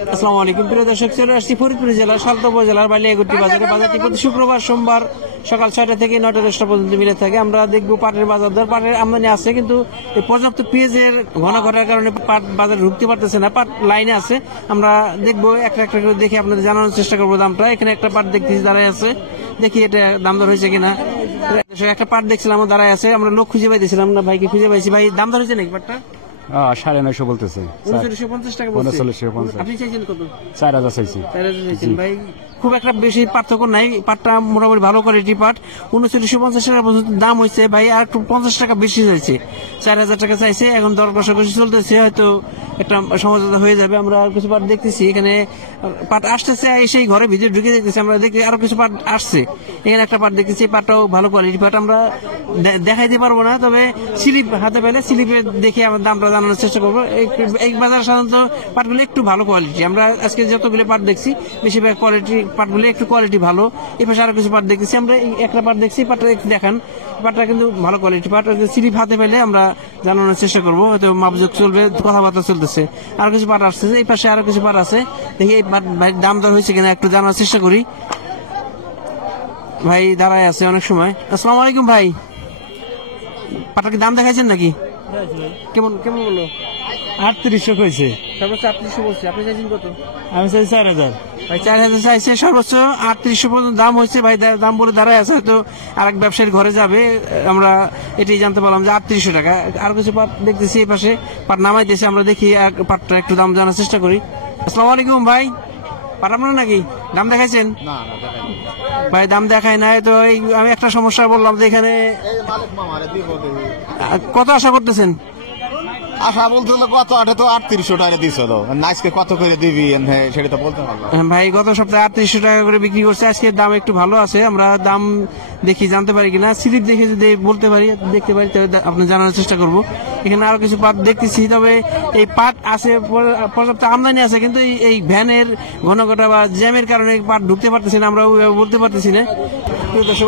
আসসালামু আলাইকুম প্রিয় দর্শক, চলে আসছি ফরিদপুর জেলার সালতা উপজেলার বালিয়াগুটি বাজারে। বাজারটি প্রতি শুক্রবার সোমবার সকাল 6টা থেকে 9টা 10টা পর্যন্ত মিলে থাকে। আমরা দেখবো পাটের বাজার দর। পাটের আমদানি আছে, কিন্তু এই পর্যাপ্ত পেঁয়াজের ঘন ঘটার কারণে পাট বাজারে ঢুকতে পারতেছে না। পাট লাইনে আছে, আমরা দেখবো একটা একটা করে দেখে আপনাদের জানানোর চেষ্টা করবো দামটা। এখানে একটা পাট দেখতেছি দাঁড়ায় আছে, দেখি এটা দাম দর হয়েছে কিনা। একটা পাট দেখছিলাম দাঁড়ায় আছে, আমরা লোক খুঁজে পাইতেছিলাম না, ভাইকে খুঁজে পাইছি। ভাই দাম দর হয়েছে নাকি পাটটা? 950 বলতেছে। 3950 টাকা বলছে। 3950। আপনি চাইছেন কত? 4000 চাইছি। 4000 চাইছেন ভাই। খুব একটা বেশি পার্থক্য নাই, পাটটা মোটামুটি ভালো কোয়ালিটি পাট। 3950 টাকা পর্যন্ত দাম হয়েছে ভাই, আর একটু 50 টাকা বেশি হয়েছে। 4000 টাকা চাইছে, এখন দর কষাকষি চলতেছে, হয়তো একটা সমঝোতা হয়ে যাবে। আমরা আর কিছু পাট দেখতেছি, এখানে পাট আসতেছে, এসেই ঘরে ভিতরে ঢুকে দেখতেছি। আমরা দেখি আরো কিছু পাট আসছে, এখানে একটা পাট দেখতেছি, পাটটাও ভালো কোয়ালিটি পাট। আমরা দেখাইতে পারবো না, তবে স্লিপ হাতে পেলে স্লিপে দেখে আমরা দামটা জানানোর চেষ্টা করবো। এই বাজার সাধারণত পাটগুলো একটু ভালো কোয়ালিটি। আমরা আজকে যতগুলো পাট দেখছি, বেশিরভাগ কোয়ালিটি পাটগুলো একটু কোয়ালিটি ভালো। এই পাশে আরো কিছু পাট দেখতেছি, আমরা একটা পাট দেখছি, পাটটা একটু দেখান। পাটটা কিন্তু ভালো কোয়ালিটি পাট, স্লিপ হাতে পেলে আমরা জানানোর চেষ্টা করবো। হয়তো মাপযোগ চলবে, কথাবার্তা চলতেছে। আরো কিছু পাট আসছে, এই পাশে আরো কিছু পাট আছে, দেখি এই পাট ভাই দাম দর হয়েছে কিনা একটু জানার চেষ্টা করি। ভাই দাঁড়ায় আছে অনেক সময়। আসসালামু আলাইকুম ভাই, পাটার কি দাম দেখাইছেন নাকি? কেমন কেমন বললো? 3800 কইছে। সর্বোচ্চ 3800 বলছে, আপনি চাইছেন কত? আমি চাই 4000। ভাই 4000 চাইছে, সর্বোচ্চ 3800 পর্যন্ত দাম হয়েছে। ভাই দাম বলে দাঁড়ায় আছে, হয়তো আরেক ব্যবসায়ীর ঘরে যাবে। আমরা এটাই জানতে পারলাম যে 3800 টাকা। আর কিছু পাট দেখতেছি এই পাশে, পাট নামাইতেছে, আমরা দেখি আর পাটটা একটু দাম জানার চেষ্টা করি। আসসালামু আলাইকুম ভাই, পাট আপনার নাকি? দাম দেখাইছেন? ভাই দাম দেখায় নাই তো। আমি একটা সমস্যা বললাম যে এখানে কত আশা করতেছেন? আশা বলতে হলো কত, আটা তো 3800 টাকা দিছিল, আজকে কত করে দিবি সেটা তো বলতে পারলাম ভাই। গত সপ্তাহে 3800 টাকা করে বিক্রি করছে, আজকে দাম একটু ভালো আছে। আমরা দাম দেখি জানতে পারি কিনা, স্লিপ দেখে যদি বলতে পারি, দেখতে পারি, তবে আপনি জানার চেষ্টা করব। এখানে আরো কিছু পাট দেখতেছি, তবে এই পাট আছে, পর্যাপ্ত আমদানি আছে, কিন্তু এই ভ্যানের ঘনঘটা বা জ্যামের কারণে পাট ঢুকতে পারতেছি না, আমরা বলতে পারতেছি না।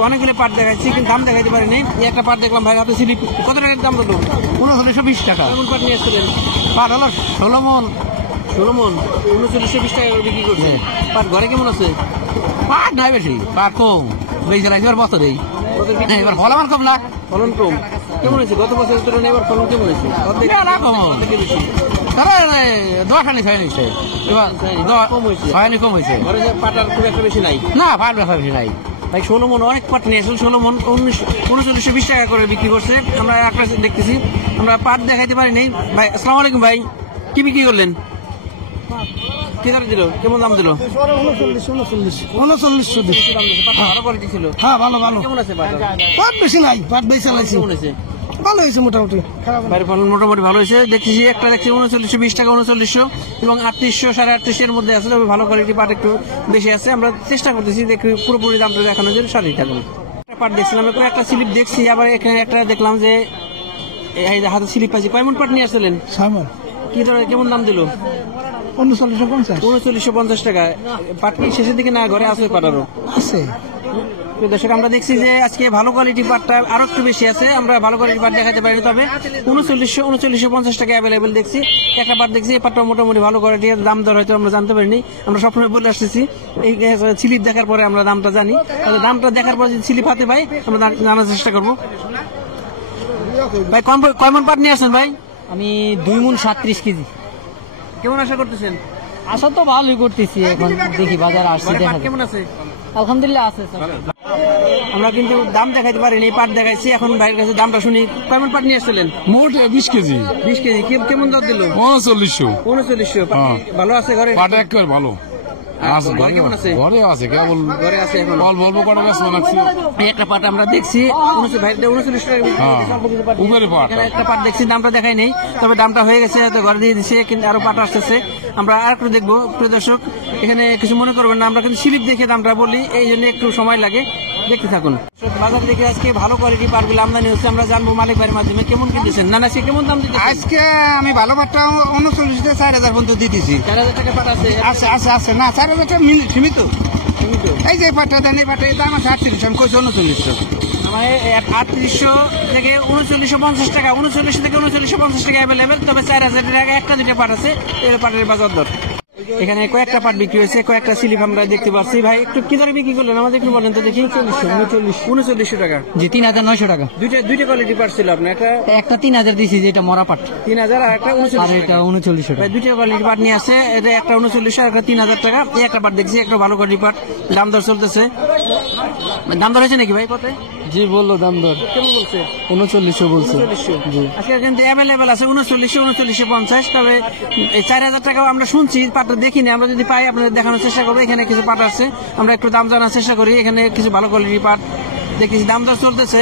অনেকগুলো পাট দেখাচ্ছি, কিন্তু দাম দেখাইতে পারিনি। একটা পাট দেখলাম ভাই, আপনি স্লিপ কত টাকার দাম বললো? 3920 টাকা। কোন পাট নিয়ে এসেছিলেন? পাট হলো 16 মন। 16 মন 3920 টাকা করে বিক্রি করছে। পাট ঘরে কেমন আছে? পাট নাই বেশি, পাট কম বেশি লাগছে এবার বছরেই। এবার ফলন কম না, ফলন কম। কেমন হয়েছে গত বছরের তুলনায় এবার ফলন কেমন হয়েছে? দোয়াখানি খাই নিচ্ছে, এবার কম হয়েছে, হয়নি, কম হয়েছে। ঘরে যে পাট আর খুব একটা বেশি নাই। না পাট বেশি নাই ভাই 16 মন অনেক পাট নিয়ে আসলে 16 মন 3920 টাকা করে বিক্রি করছে। আমরা একটা দেখতেছি, আমরা পাট দেখাইতে পারি নাই ভাই। আসসালামু আলাইকুম ভাই, কি বিক্রি করলেন? কি দাম দিল, কেমন দাম দিল? 3900 ভালো কোয়ালিটি ছিল। হ্যাঁ ভালো ভালো। কেমন আছে পাট? পাট বেশি নাই, পাট বেশি চালাইছি। কেমন হয়েছে? ভালো হয়েছে মোটামুটি, খারাপ না। বাইরের ফলন মোটামুটি ভালো হয়েছে। দেখতেছি একটা দেখছি 3920 টাকা, 3900 এবং 3800 3800 এর মধ্যে আছে, তবে ভালো কোয়ালিটি পাট একটু বেশি আছে। আমরা চেষ্টা করতেছি দেখি পুরোপুরি দামটা দেখানোর জন্য, সাথেই থাকুন। পাট দেখছিলাম, একটা স্লিপ দেখছি, আবার এখানে একটা দেখলাম যে হাতে স্লিপ পাইছি। কয় মন পাট নিয়ে আসছিলেন? সামর কি কেমন দাম দিল? 3950 টাকা। পাট কি শেষের দিকে না ঘরে আছে পাট আরো আছে? দর্শক, আমরা দেখছি যে আজকে ভালো কোয়ালিটি পাটটা আরো একটু বেশি আছে। আমরা ভালো কোয়ালিটি পাট দেখাতে পারিনি, তবে 3950 টাকা অ্যাভেলেবেল দেখছি। একটা পাট দেখছি, এই পাটটা মোটামুটি ভালো কোয়ালিটি, দাম দর হয়তো আমরা জানতে পারিনি। আমরা সবসময় বলে আসতেছি এই স্লিপ দেখার পরে আমরা দামটা জানি, দামটা দেখার পর যদি স্লিপ হাতে পাই আমরা জানার চেষ্টা করবো। ভাই কয় মন পাট নিয়ে আসছেন ভাই? আমি 2 মণ 37 কেজি। কেমন আশা করতেছেন? আশা তো ভালোই করতেছি, এখন দেখি বাজার আসছে, দেখা কেমন আছে? আলহামদুলিল্লাহ আছে স্যার। আমরা কিন্তু দাম দেখাইতে পারিনি, পাট দেখাইছি, এখন ভাইয়ের কাছে দামটা শুনি। কেমন পাট নিয়ে আসছিলেন? মোট 20 কেজি। 20 কেজি। কেমন দর দিল? 3900। 3900। ভালো আছে ঘরে? পাট একবার ভালো আছে, কেমন আছে? ঘরে আছে, কেবল ঘরে আছে এখন। অল্প কটা বেশ বানাচ্ছি। একটা পাট আমরা দেখছি 39 টাকা উপরে পাট। একটা পাট দেখছি, দামটা দেখাই নেই, তবে দামটা হয়ে গেছে, হয়তো ঘরে দিয়ে দিচ্ছে, কিন্তু আরো পাট আসতেছে। আমরা আর একটু দেখবো। প্রিয় দর্শক, এখানে কিছু মনে করবেন না, আমরা কিন্তু স্লিপ দেখে দামটা বলি, এই জন্য একটু সময় লাগে, দেখতে থাকুন। বাজার থেকে আজকে ভালো কোয়ালিটি পাটগুলো আমদানি হচ্ছে, আমরা জানবো মালিক ভাইয়ের মাধ্যমে কেমন কিনতেছেন। না সে কেমন দাম দিচ্ছে? আজকে আমি ভালো পাটটা 39 4000 পর্যন্ত দিতেছি। 4000 টাকা পাট আছে? আছে আছে আছে, না 4000 টাকা সীমিত। এই যে পাটটা দেন, এই পাটটা দাম আছে 3800, আমি কইছি 3900। আমার 3800 থেকে 3950 টাকা, 39 থেকে 3950 টাকা অ্যাভেলেবেল, তবে 4000 টাকা একটা দুটো পাট আছে। এই পাটের বাজার দর এখানে কয়েকটা পাট বিক্রি হয়েছে, কয়েকটা স্লিপ আমরা দেখতে পাচ্ছি। ভাই একটু কি দরে বিক্রি করলেন আমাদের একটু বলেন তো দেখি। 3900 টাকা। জি 3900 টাকা। দুইটা কোয়ালিটি পাট ছিল আপনার, একটা 3000 দিছি, যেটা মরা পাট, 3000 আর একটা আর 3900 এটা 3900 ভাই টাকা। দুইটা কোয়ালিটি পাট নিয়ে আসছে, এটা একটা 3900 আর একটা 3000 টাকা। এই একটা পাট দেখছি, একটা ভালো কোয়ালিটি পাট, দাম দর চলতেছে। দাম দর হয়েছে নাকি ভাই? কত জি বললো দাম দর কেমন বলছে? 3900 বলছে। 3900 আজকে কিন্তু অ্যাভেলেবেল আছে 3950। তবে এই 4000 টাকাও আমরা শুনছি, পাটটা দেখিনি। আমরা যদি পাই আপনাদের দেখানোর চেষ্টা করবো। এখানে কিছু পাট আছে, আমরা একটু দাম জানার চেষ্টা করি। এখানে কিছু ভালো কোয়ালিটি পাট দেখেছি, দাম দর চলতেছে।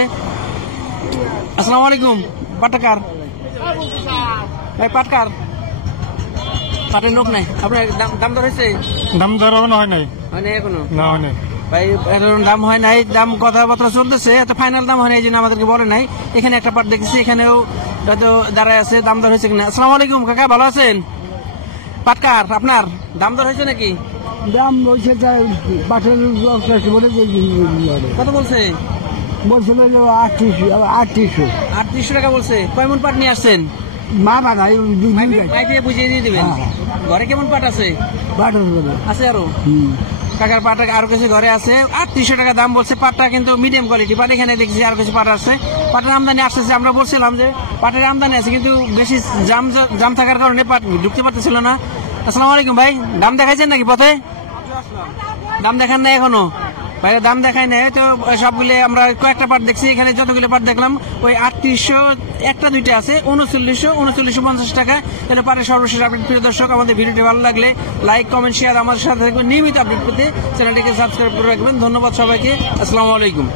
আসসালামু আলাইকুম। পাটটা কার ভাই? পাট কার? পাটের লোক নাই আপনার? দাম দর হয়েছে? দাম দর হয় নাই, মানে এখনো না হয় নাই। ভাই এখন দাম হয় নাই, দাম কথাবার্তা চলতেছে, এত ফাইনাল দাম হয় নাই, এই জন্য আমাদেরকে বলে নাই। এখানে একটা পাট দেখেছি, এখানেও হয়তো দাঁড়ায় আছে, দাম দর হয়েছে কিনা। আসসালামু আলাইকুম কাকা, ভালো আছেন? পাটকার আপনার দাম দর হয়েছে নাকি? দাম বলছে কত বলছে? বলছিল 3800 টাকা বলছে। কয় মন পাট নিয়ে আসছেন? মা বানাই মাইকে বুঝিয়ে দিয়ে দিবেন। হ্যাঁ। ঘরে কেমন পাট আছে? আছে আরো কাকার পাট আরো কিছু ঘরে আছে। 3800 টাকা দাম বলছে। পাটটা কিন্তু মিডিয়াম কোয়ালিটি পাট। এখানে দেখছি আর কিছু পাট আছে, পাটের আমদানি আসতেছে। আমরা বলছিলাম যে পাটের আমদানি আছে, কিন্তু বেশি জাম থাকার কারণে পাট ঢুকতে পারতেছিল না। আসসালামু আলাইকুম ভাই, দাম দেখাইছেন নাকি পথে? দাম দেখান নাই এখনো? বাইরে দাম দেখায় নাই তো। সবগুলো আমরা কয়েকটা পাট দেখছি, এখানে যতগুলো পাট দেখলাম ওই 3800 একটা দুইটা আছে। 3950 টাকা। এটা পাটের সর্বশেষ আপডেট। প্রিয় দর্শক, আমাদের ভিডিওটি ভালো লাগলে লাইক, কমেন্ট, শেয়ার আমাদের সাথে থাকবেন। নিয়মিত আপডেট পেতে চ্যানেলটিকে সাবস্ক্রাইব করে রাখবেন। ধন্যবাদ সবাইকে। আসসালামু আলাইকুম।